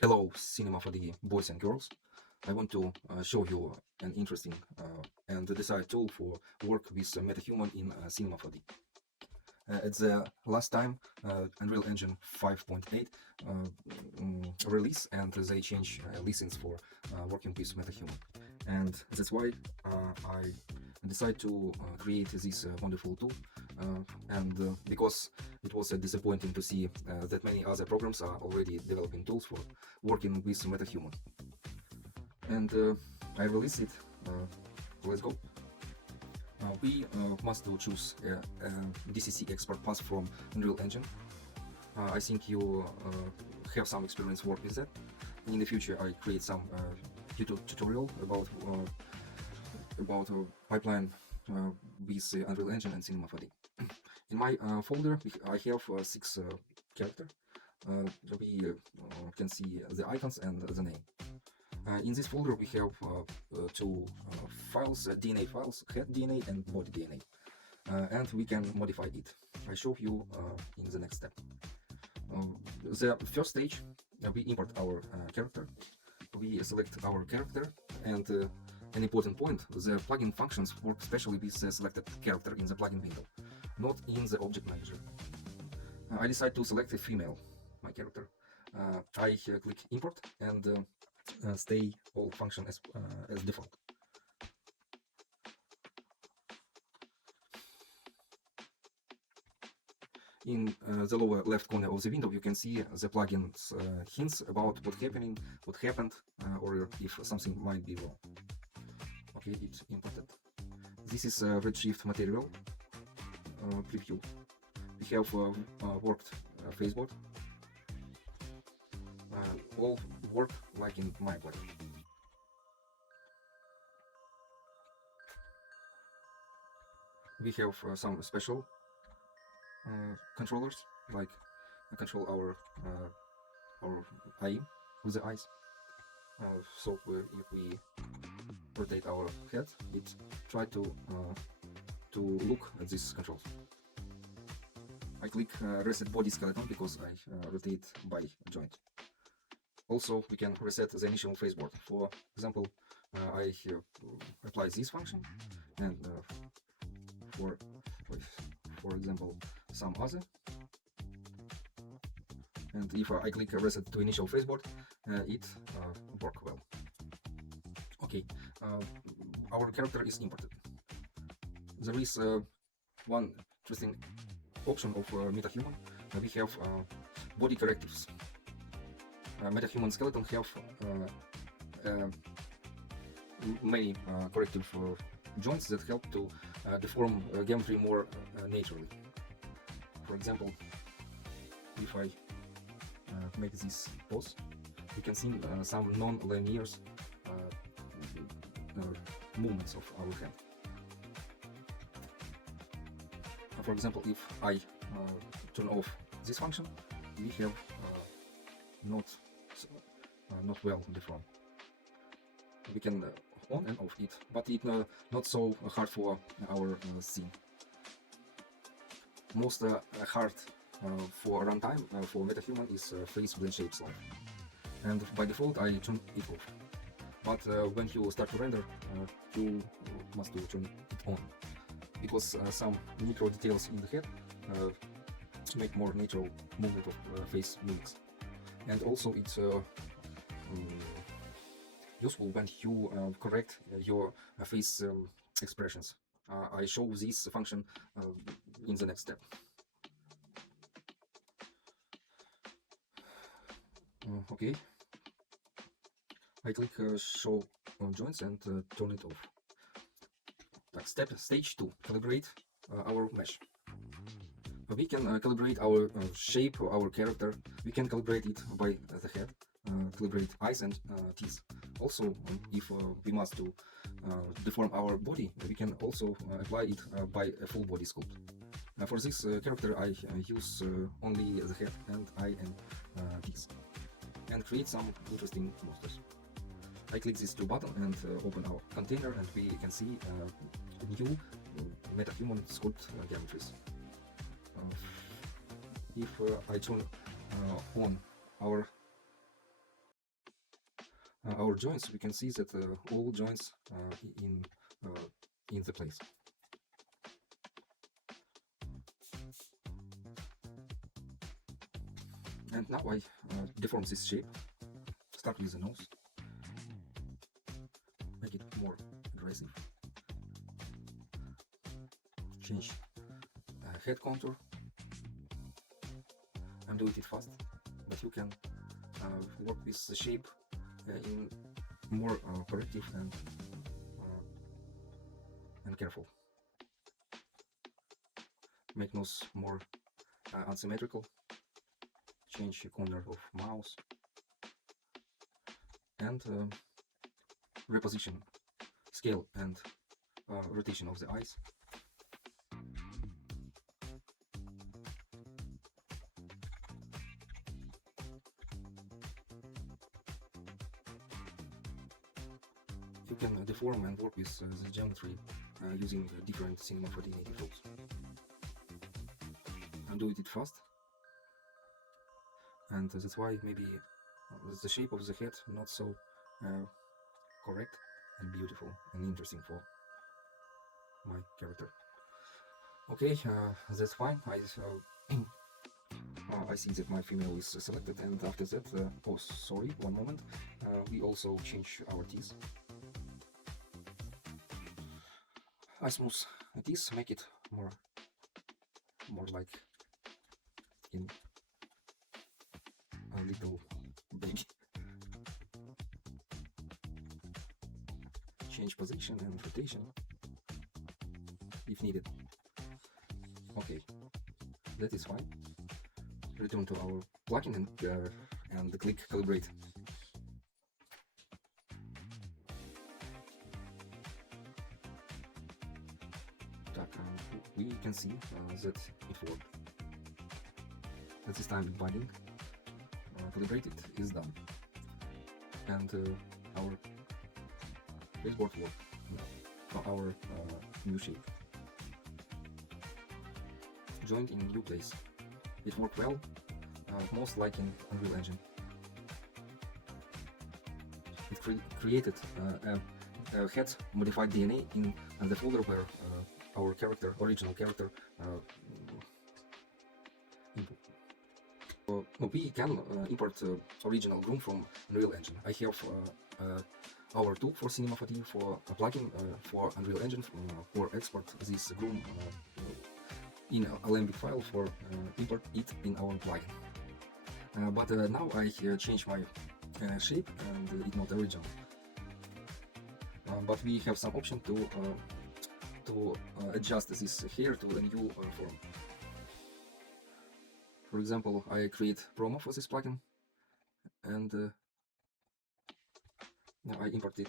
Hello, Cinema for the boys and girls. I want to show you an interesting and desired tool for work with MetaHuman in Cinema 4D. At the last time Unreal Engine 5.8 release, and they change license for working with MetaHuman. And that's why I decided to create this wonderful tool. And because it was disappointing to see that many other programs are already developing tools for working with MetaHuman. And I released it. Let's go. We must choose a DCC export path from Unreal Engine. I think you have some experience work with that. In the future, I create some YouTube tutorial about pipeline with Unreal Engine and Cinema 4D. In my folder, I have 6 characters. We can see the icons and the name. In this folder we have two files, DNA files, head DNA and body DNA, and we can modify it. I show you in the next step. The first stage, we import our character. We select our character, and an important point, the plugin functions work especially with the selected character in the plugin window, not in the object manager. I decide to select a female, my character. I click import and stay all function as default. In the lower left corner of the window, you can see the plugin's hints about what happened, or if something might be wrong. Okay, it's imported. This is Redshift material preview. We have worked Facebook. All work like in my plugin. We have some special controllers, like control our eye with the eyes. So if we rotate our head, it try to look at these controls. I click reset body skeleton because I rotate by joint. Also, we can reset the initial faceboard. For example, I apply this function, and for example, some other. And if I click reset to initial faceboard, it work well. Okay, our character is imported. There is one interesting option of MetaHuman. We have body correctives. MetaHuman skeleton have many corrective joints that help to deform geometry more naturally. For example, if I make this pose, you can see some non-linear movements of our hand. For example, if I turn off this function, we have not well deformed. We can on and off it, but it not so hard for our scene. Most hard for runtime for MetaHuman is face blend shape slide, and by default I turn it off. But when you start to render, you must turn it on, because some micro details in the head make more natural movement of face mimics. And also it's useful when you correct your face expressions. I show this function in the next step. Okay, I click show joints and turn it off. Stage 2, calibrate our mesh. We can calibrate our shape, our character. We can calibrate it by the head, calibrate eyes and teeth. Also, if we must to deform our body, we can also apply it by a full body sculpt. For this character, I use only the head and eye and teeth, and create some interesting monsters. I click these two buttons and open our container, and we can see new MetaHuman sculpt geometries. If I turn on our our joints, we can see that all joints in the place. And now I deform this shape. Start with the nose, make it more aggressive. Change head contour. I'm doing it fast, but you can work with the shape in more corrective and careful. Make nose more unsymmetrical. Change the corner of mouth and reposition, scale and rotation of the eyes. You can deform and work with the geometry using different Cinema 4D native tools. I'm doing it fast, and that's why maybe the shape of the head not so correct and beautiful and interesting for my character. Okay, that's fine. I see that my female is selected, and after that, oh sorry, one moment, we also change our teeth. I smooth teeth, make it more like in a little baby. Change position and rotation if needed. Okay, that is fine. Return to our plugin and click calibrate. We can see that it worked. At this time binding calibrated is done, and our baseboard worked for our new shape. Joined in new place. It worked well, most like in Unreal Engine. It created a head modified DNA in the folder where our original character we can import original groom from Unreal Engine. I have our tool for Cinema 4D for a plugin for Unreal Engine for export this groom in a Alembic file for import it in our plugin. But now I change my shape and it's not original. But we have some option to adjust this hair to a new form. For example, I create promo for this plugin, and now I import it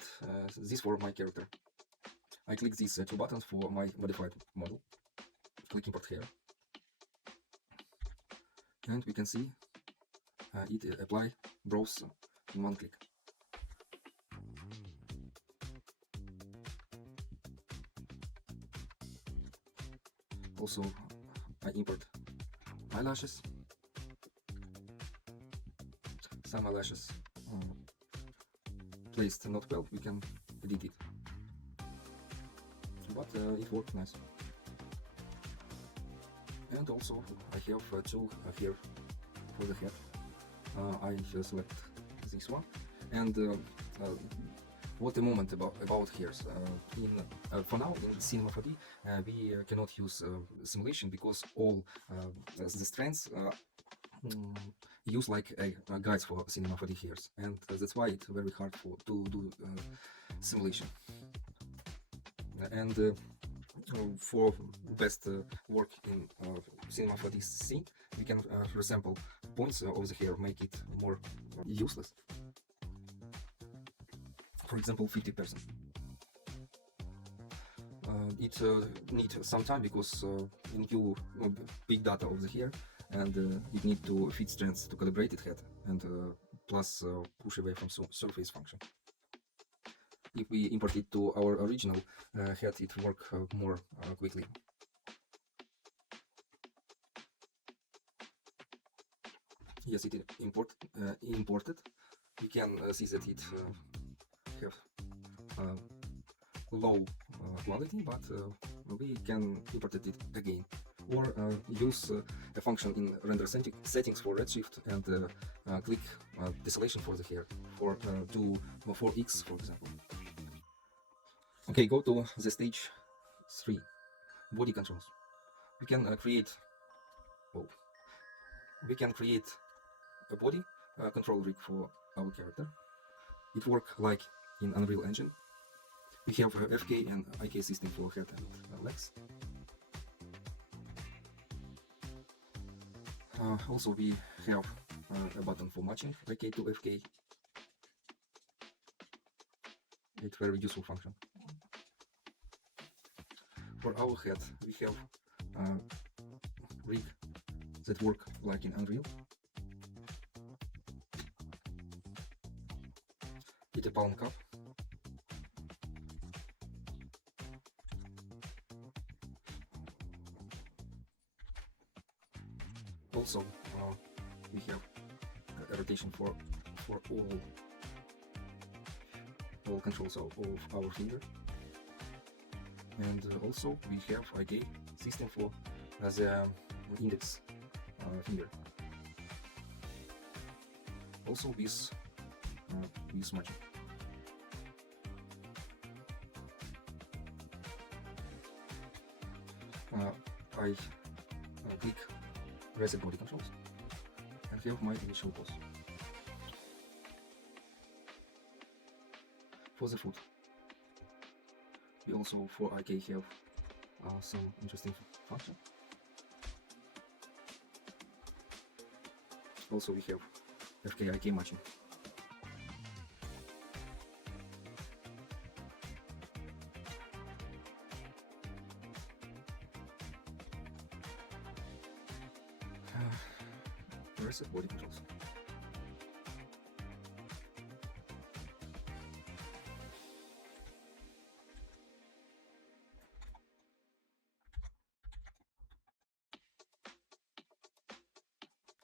this for my character. I click these two buttons for my modified model. Click import hair, and we can see it apply browse in one click. Also, I import eyelashes. Some eyelashes placed not well, we can edit it, but it worked nice. And also I have a tool here for the head. I select this one, and what a moment about hairs. For now in Cinema 4D we cannot use simulation because all the strands use like guides for Cinema 4D hairs, and that's why it's very hard to do simulation. And for best work in Cinema 4D scene, we can resample points of the hair, make it more useless. For example, 50%. It needs some time because you big data of the hair, and it need to fit strands to calibrate it head, and plus push away from surface function. If we import it to our original head, it work more quickly. Yes, it imported. you can see that it have low quality, but we can import it again, or use a function in render settings for redshift and click tessellation for the hair for 4x, for example. Okay, go to the stage 3, body controls. We can create a body control rig for our character. It works like in Unreal Engine. We have FK and IK system for head and legs. Also we have a button for matching IK to FK. It's very useful function. For our head we have a rig that work like in Unreal. It's a palm cup. Also, we have a rotation for all controls of our finger, and also we have IK system for the index finger. Also with matching. I click reset body controls and have my initial pose. For the foot, we also for IK have some interesting function. Also we have FK IK matching. Reset body controls.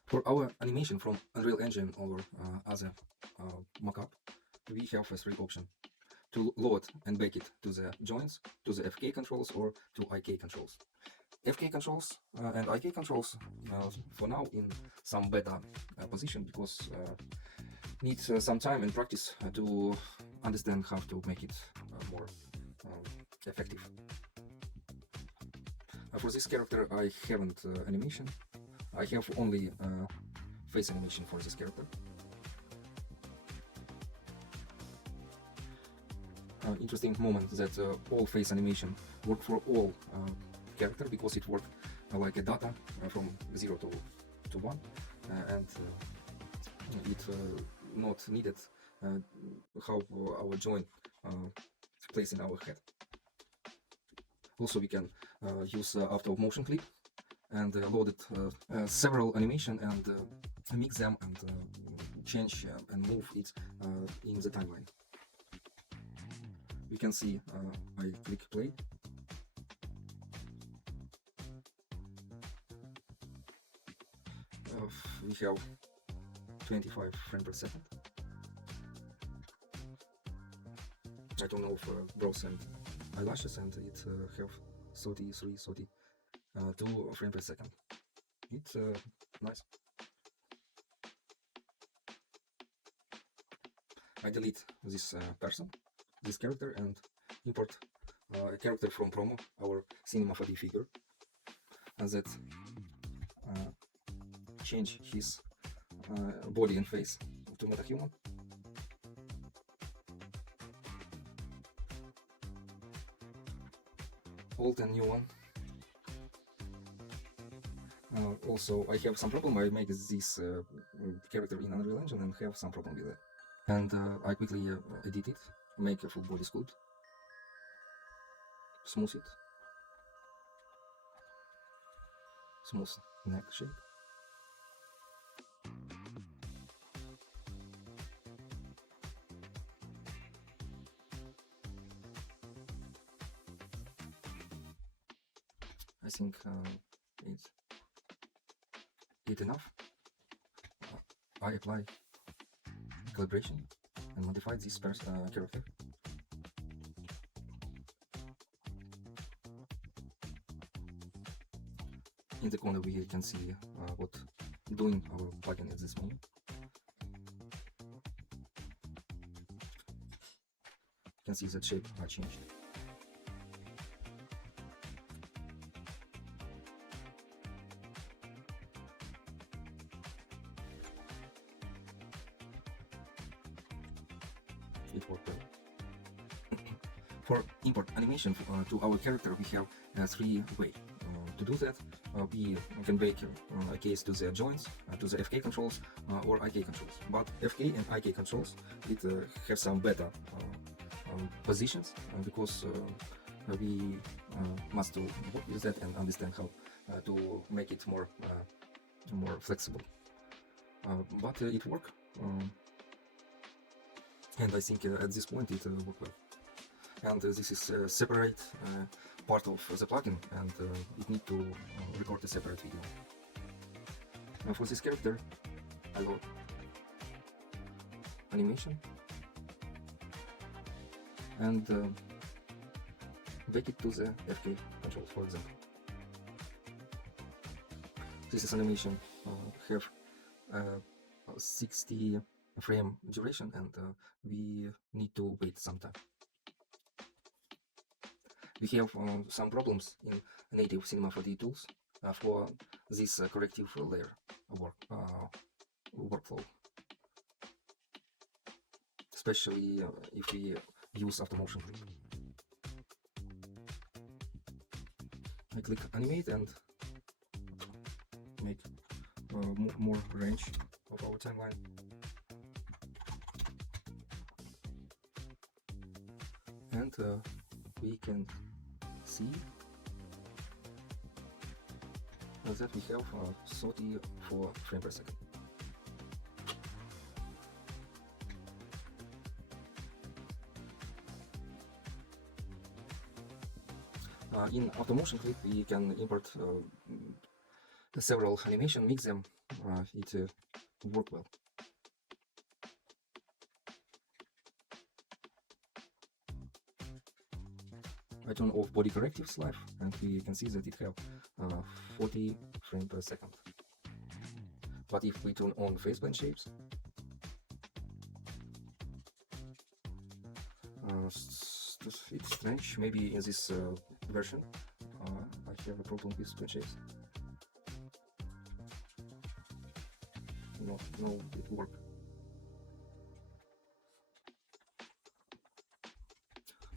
For our animation from Unreal Engine or other mockup, we have 3 options: to load and bake it to the joints, to the FK controls, or to IK controls. FK controls and IK controls for now in some beta position, because needs some time and practice to understand how to make it more effective. For this character I haven't animation. I have only face animation for this character. Interesting moment that all face animation work for all character, because it works like a data from 0 to 1, and it not needed how our joint place in our head. Also we can use after motion clip and loaded several animation and mix them and change and move it in the timeline. We can see I click play. We have 25 frames per second. I don't know for brows and eyelashes, and it have 33, 32 frames per second. It's nice. I delete this this character, and import a character from promo, our Cinema 4D figure, and that change his body and face to MetaHuman. Old and new one. Also, I have some problem. I make this character in Unreal Engine and have some problem with it. And I quickly edit it, make a full body sculpt, smooth it, smooth neck shape. I think it's enough. I apply calibration and modify this character. In the corner we can see what doing our plugin at this moment. You can see that shape changed. It worked well. For import animation to our character, we have 3 ways. To do that, we can make a case to the joints, to the FK controls or IK controls. But FK and IK controls, it have some better positions because we must to work with that and understand how to make it more flexible. But it worked, and I think at this point it worked well. And this is a separate part of the plugin, and it needs to record a separate video. Now for this character, I load animation and make it to the FK controls, for example. This is animation have 60 frame duration, and we need to wait some time. We have some problems in native Cinema 4D tools for this corrective layer workflow, especially if we use AutoMotion clip. I click animate and make more range of our timeline. And we can see that we have 34 frames per second. In AutoMotion clip we can import several animation, mix them, it works well. I turn off body correctives live, and we can see that it have 40 frames per second. But if we turn on faceplane shapes, it's strange. Maybe in this version I have a problem with plane shapes. No, it works.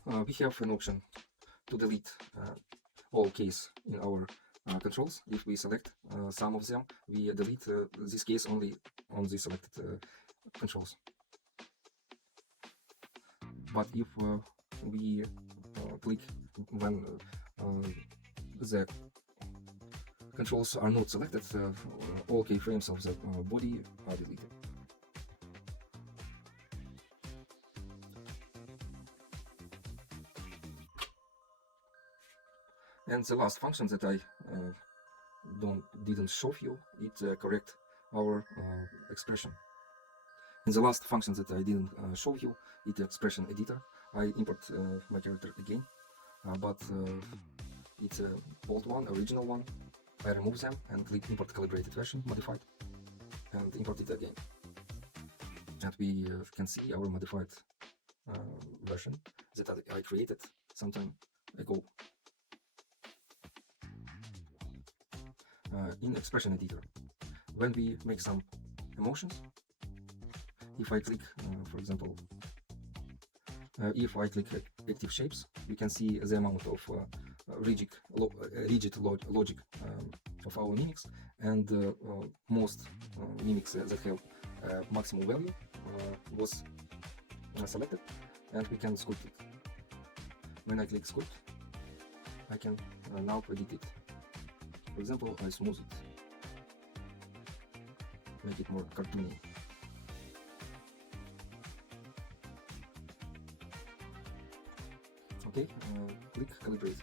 We have an option to delete all case in our controls. If we select some of them, we delete this case only on the selected controls. But if we click when the controls are not selected, all keyframes of the body are deleted. And the last function that I didn't show you, it correct our expression. In the last function that I didn't show you, it expression editor. I import my character again, but it's an old one, original one. I remove them and click import calibrated version, modified, and import it again. And we can see our modified version that I created some time ago. In expression editor, when we make some emotions, if I click, for example, if I click active shapes, we can see the amount of rigid logic of our mimics, and most mimics that have maximum value was selected, and we can sculpt it. When I click sculpt, I can now edit it. For example, I smooth it, make it more cartoony. Okay, click calibrate.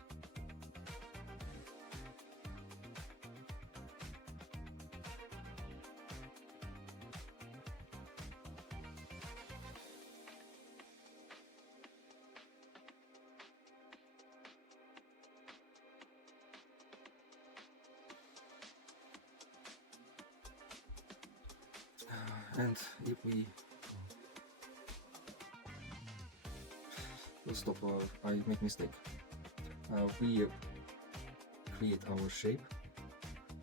And if we stop, I make mistake. We create our shape,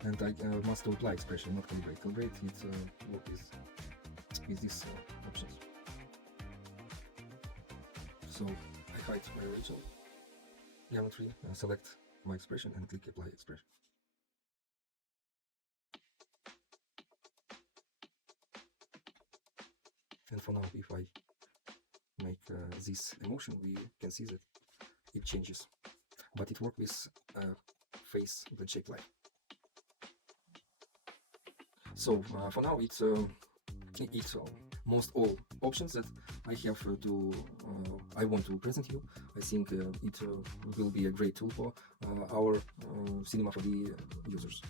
and I must apply expression, not calibrate. Calibrate it work with these options. So I hide my original geometry, select my expression, and click apply expression. And for now, if I make this emotion, we can see that it changes, but it works with face that shape line. So for now, it's most all options that I have I want to present you. I think it will be a great tool for our Cinema 4D users.